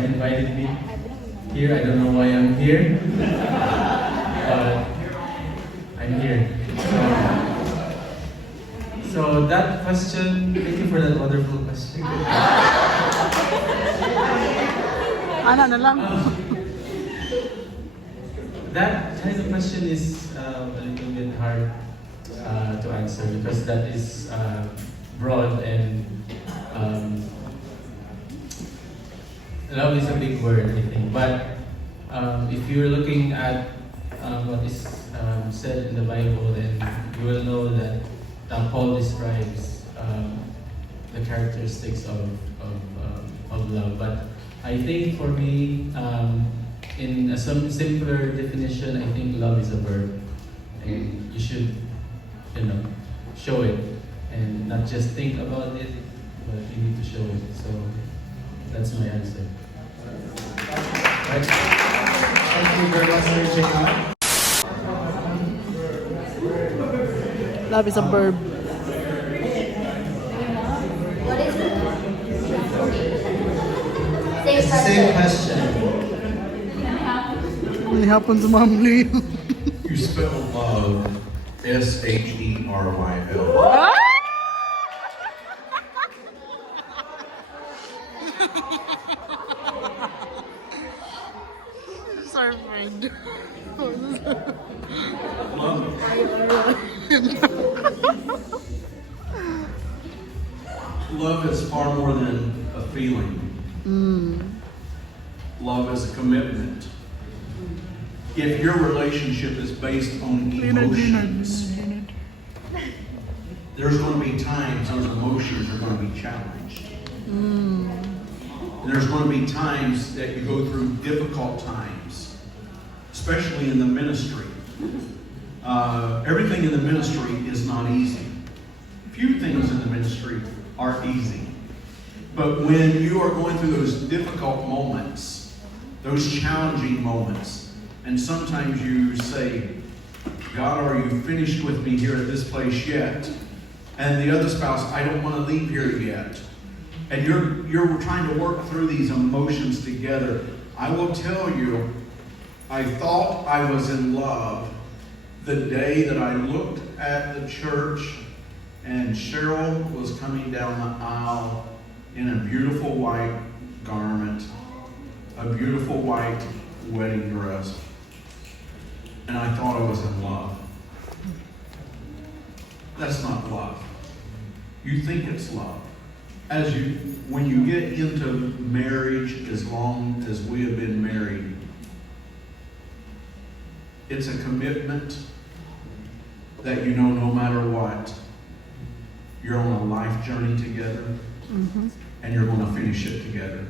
invited me here. I don't know why I'm here, but I'm here. So that question, thank you for that wonderful question. Ana na lang. That kind of question is a little bit hard to answer because that is broad and love is a big word, I think. But if you're looking at what is said in the Bible, then you will know that Paul describes the characteristics of love. But I think for me, in a simpler definition, I think love is a verb, and you should, show it, and not just think about it, but you need to show it. So that's my answer. Right. Thank you very much for checking out. Love is a verb. What is it? Same question. Only happens to Ma'am Lee. You spell love Sheryl. Sorry, friend. Love is far more than a feeling. Love is a commitment. If your relationship is based on emotions, there's going to be times those emotions are going to be challenged. There's going to be times that you go through difficult times, especially in the ministry. Everything in the ministry is not easy. Few things in the ministry are easy. But when you are going through those difficult moments, those challenging moments, and sometimes you say, God, are you finished with me here at this place yet? And the other spouse, I don't want to leave here yet. And you're trying to work through these emotions together. I will tell you, I thought I was in love the day that I looked at the church and Sheryl was coming down the aisle in a beautiful white garment, a beautiful white wedding dress. And I thought I was in love. That's not love. You think it's love. When you get into marriage, as long as we have been married, it's a commitment that you know no matter what, you're on a life journey together, and you're going to finish it together.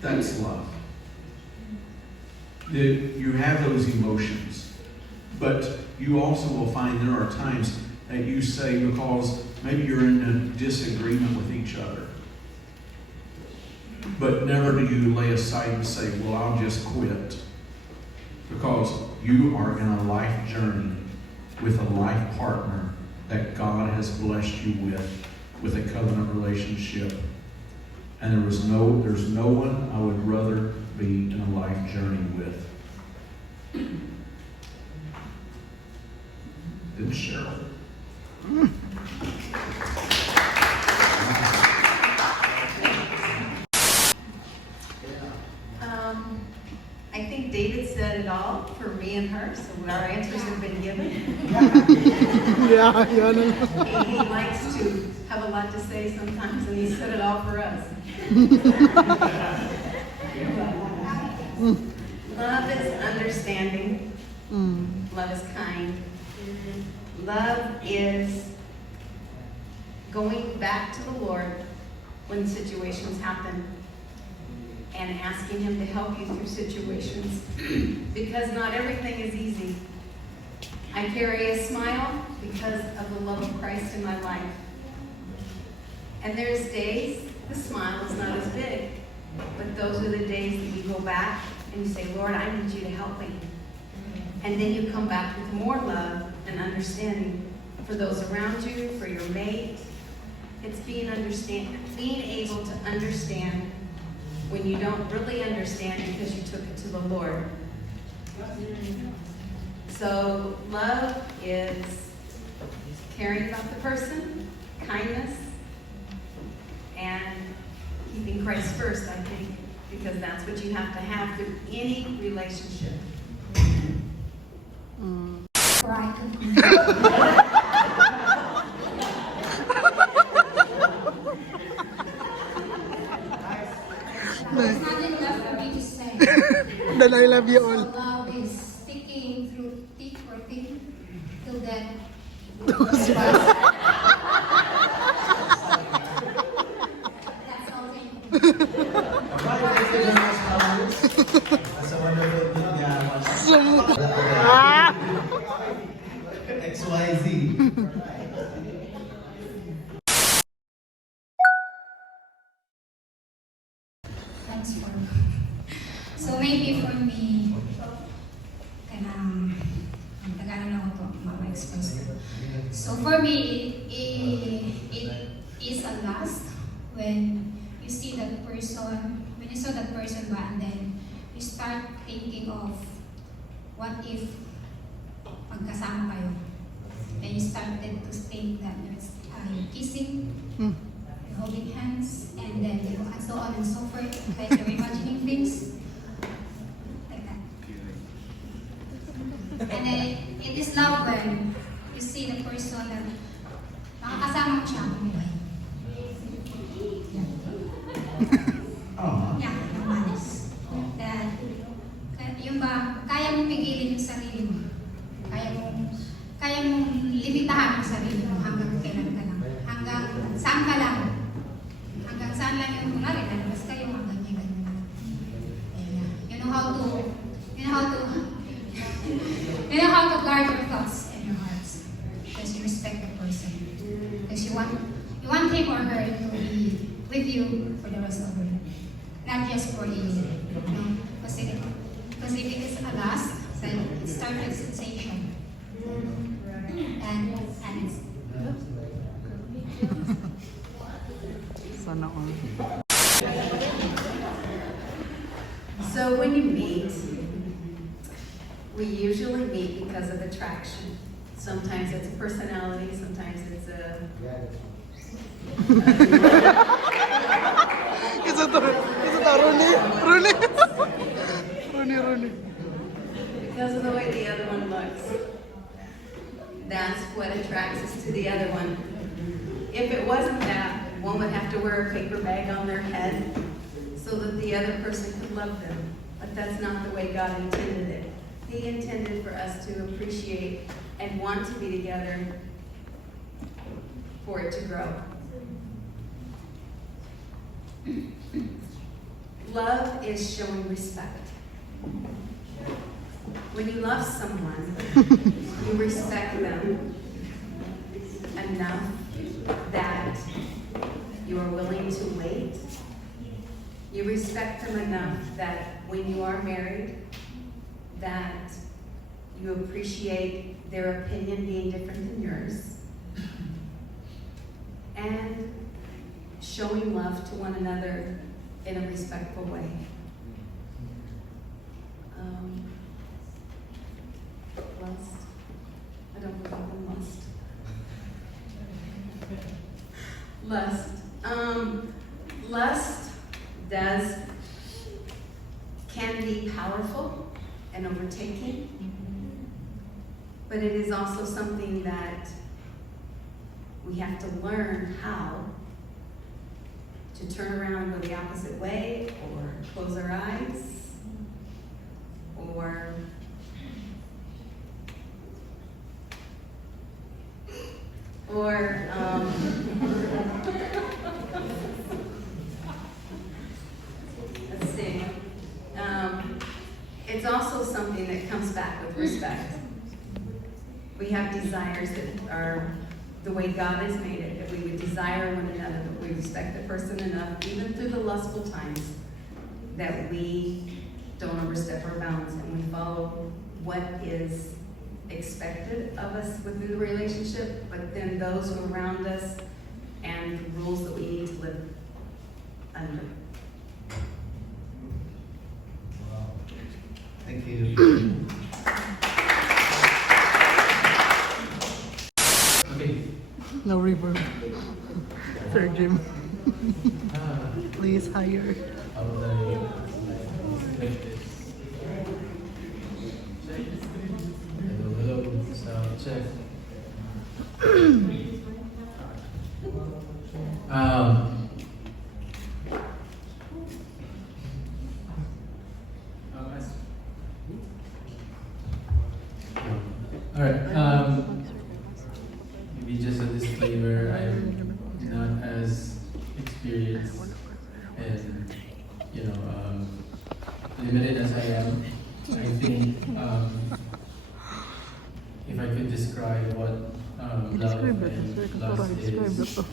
That's love. You have those emotions, but you also will find there are times that you say, because maybe you're in a disagreement with each other, but never do you lay aside and say, well, I'll just quit, because you are in a life journey with a life partner that God has blessed you with a covenant relationship. And there's no one I would rather be in a life journey with than Sheryl. I think David said it all for me and her, so our answers have been given. Yeah. He likes to have a lot to say sometimes, and he said it all for us. Love is understanding. Love is kind. Love is going back to the Lord when situations happen and asking Him to help you through situations, because not everything is easy. I carry a smile because of the love of Christ in my life. And there's days the smile is not as big, but those are the days that you go back and you say, Lord, I need you to help me. And then you come back with more love and understanding for those around you, for your mate. It's being able to understand when you don't really understand because you took it to the Lord. So love is caring about the person, kindness, and keeping Christ first, I think, because that's what you have to have through any relationship. Right. There's nothing left for me to say. Then I love you So all. love is sticking through thick or thin till death. That's all. Thank you. Sa wonderful din niya, Ah! XYZ. Thanks for. So maybe for me, kanang ang Tagalog na ko to, ma-express ko. So for me, it is a lust when you see that person, when you saw that person ba, and then you start thinking of what if pagkasama kayo. Then you started to think that there's kissing, holding hands, and then and so on and so forth. Like you're imagining things like that. And then it is love when you see the person that makakasama mo siya ang buhay. Oh. Yeah, yung honest. That yung ba, kaya mong pigilin yung sarili mo. Kaya mong limitahan yung sarili mo hanggang kailan ka lang. Hanggang saan ka lang. Hanggang saan lang yung kunwari, lalabas kayo hanggang ganyan lang. Yeah. You know how to guard your thoughts and your hearts. Because you respect the person. Because you want him or her to be with you for the rest of your life. Not just for a year. No? Because if it is a lust, then it starts with sensation. And it's Sana all. So when you meet, we usually meet because of attraction. Sometimes it's a personality, sometimes it's a Isa to, Rooney. because of the way the other one looks. That's what attracts us to the other one. If it wasn't that, one would have to wear a paper bag on their head so that the other person could love them. But that's not the way God intended it. He intended for us to appreciate and want to be together for it to grow. Love is showing respect. When you love someone, you respect them enough that you are willing to wait. You respect them enough that when you are married, that you appreciate their opinion being different than yours. And showing love to one another in a respectful way. Lust. I don't believe in lust. Lust can be powerful and overtaking, but it is also something that we have to learn how to turn around and go the opposite way, or close our eyes, or let's see. It's also something that comes back with respect. We have desires that are the way God has made it, that we would desire one another, that we respect the person enough, even through the lustful times, that we don't overstep our bounds and we follow what is expected of us within the relationship, but then those who are around us and the rules that we need to live under. Thank you. Okay. No reverb. Sir Jim, Ah, please hire. how would I make this? Hello, hello. Sound check. Um, all right. Maybe just a disclaimer. I'm not as experienced and limited as I am. I think if I could describe what love Describe it. and Sir, lust parang describe is, it.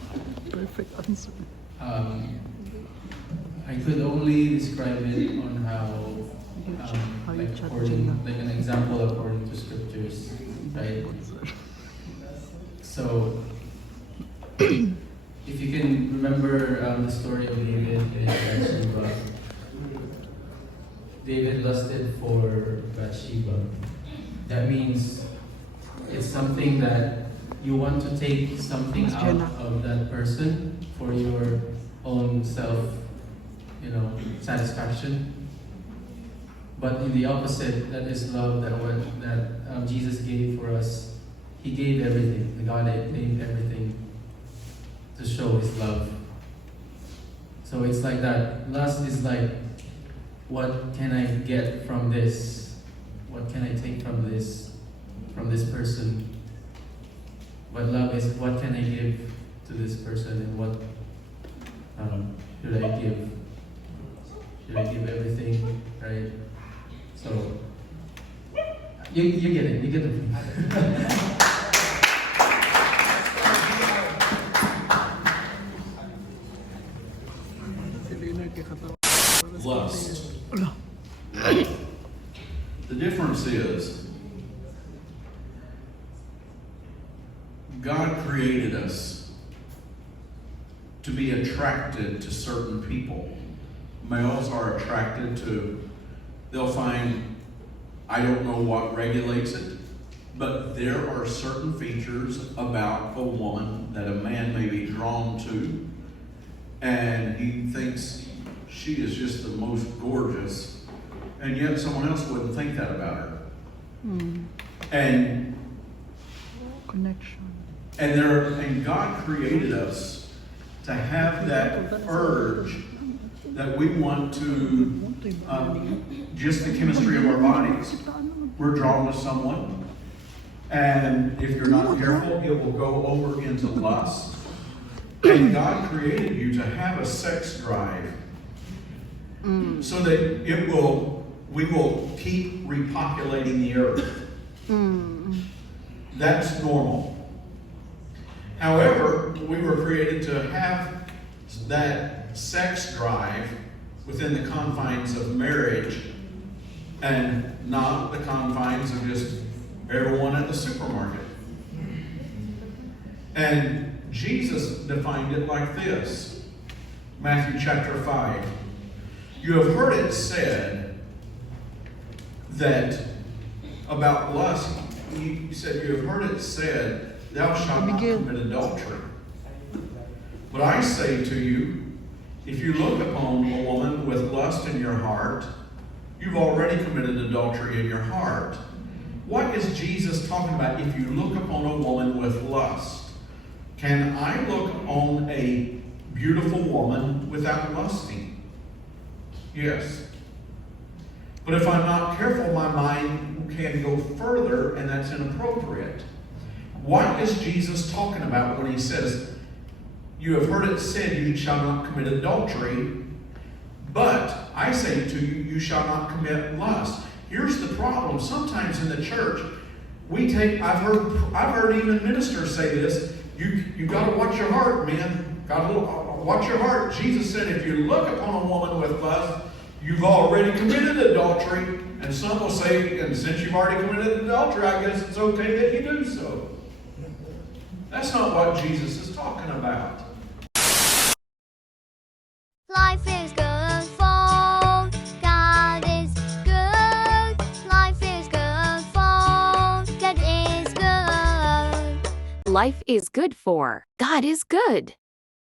Perfect answer. I could only describe it on How you like chat according, Gina. like an example according to scriptures, right? So, if you can remember the story of David and Bathsheba, David lusted for Bathsheba. That means it's something that you want to take something Mas out Jenna. of that person for your own self, satisfaction. But in the opposite, that is love that Jesus gave for us. He gave everything. The God gave everything to show His love. So it's like that. Lust is like, what can I get from this? What can I take from this person? But love is, what can I give to this person, and what should I give? Should I give everything, right? So, you get it, you get it. Lust. Ala. The difference is, God created us to be attracted to certain people. Males are attracted to, they'll find, I don't know what regulates it, but there are certain features about a woman that a man may be drawn to, and he thinks she is just the most gorgeous, and yet someone else wouldn't think that about her. And Connection. and God created us to have that urge that we want to, just the chemistry of our bodies. We're drawn to someone, and if you're not careful, it will go over into lust. And God created you to have a sex drive so that we will keep repopulating the earth. That's normal. However, we were created to have that sex drive within the confines of marriage and not the confines of just everyone at the supermarket. And Jesus defined it like this. Matthew chapter 5. You have heard it said that about lust, he said, you have heard it said, thou shalt not commit adultery. But I say to you, if you look upon a woman with lust in your heart, you've already committed adultery in your heart. What is Jesus talking about if you look upon a woman with lust? Can I look on a beautiful woman without lusting? Yes. But if I'm not careful, my mind can go further, and that's inappropriate. What is Jesus talking about when he says, you have heard it said, you shall not commit adultery, but I say to you, you shall not commit lust. Here's the problem. Sometimes in the church, I've heard even ministers say this, you got to watch your heart, man. Got to watch your heart. Jesus said, if you look upon a woman with lust, you've already committed adultery. And some will say, and since you've already committed adultery, I guess it's okay that you do so. That's not what Jesus is talking about. Life is good, God is good. life is good for. God is good.